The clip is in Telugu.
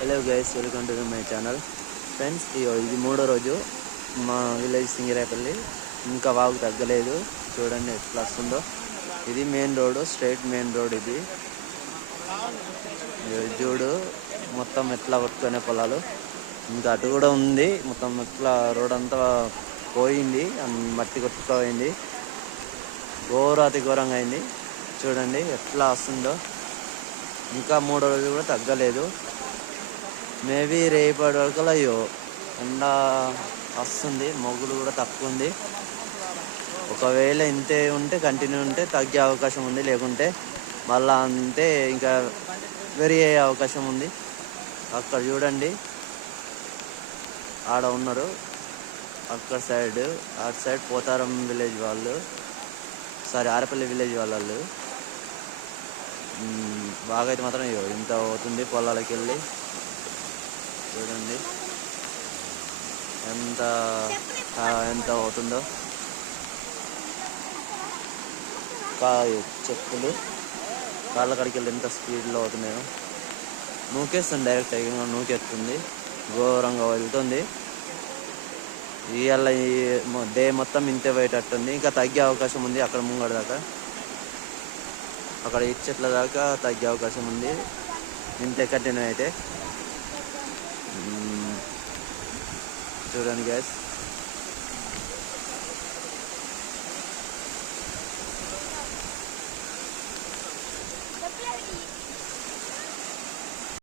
Hello guys, welcome to my channel. Friends, ఇది మూడో రోజు మా విలేజ్ సింగిరేపల్లి. ఇంకా వాగు తగ్గలేదు. చూడండి ఎట్లా వస్తుందో. ఇది main road, straight main road. ఇది చూడు మొత్తం ఎట్లా కొట్టుకునే పొలాలు. ఇంకా అటు కూడా ఉంది. మొత్తం ఎట్లా రోడ్ అంతా పోయింది, మట్టి కొట్టుకుపోయింది. ఘోరాతి ఘోరంగా అయింది. చూడండి ఎట్లా వస్తుందో. ఇంకా మూడో రోజు కూడా తగ్గలేదు. మేబీ రేపటి వరకు అయ్యో ఎండ వస్తుంది. మొగ్గులు కూడా తక్కువ ఉంది. ఒకవేళ ఇంతే ఉంటే కంటిన్యూ ఉంటే తగ్గే అవకాశం ఉంది. లేకుంటే మళ్ళా అంతే ఇంకా వెరీ అయ్యే అవకాశం ఉంది. అక్కడ చూడండి, ఆడ ఉన్నారు. అక్కడ సైడ్ అటు సైడ్ పోతారం విలేజ్ వాళ్ళు, ఆరపల్లి విలేజ్ వాళ్ళు. బాగా అయితే మాత్రం ఇంత అవుతుంది. పొలాలకి వెళ్ళి చూడండి ఎంత అవుతుందో. చెప్పులు కాళ్ళ కాడికి వెళ్ళి ఎంత స్పీడ్లో అవుతున్నాయో. నూకేస్తుంది, డైరెక్ట్ అయ్యి నూకెత్తుంది. ఘోరంగా వెళ్తుంది. ఇవాళ ఈ డే మొత్తం ఇంతే పోయేటట్టుంది. ఇంకా తగ్గే అవకాశం ఉంది. అక్కడ ముంగడ దాకా, అక్కడ ఇచ్చేట్ల దాకా తగ్గే అవకాశం ఉంది. ఇంతే కంటిన్యూ అయితే. చూడండి గైస్.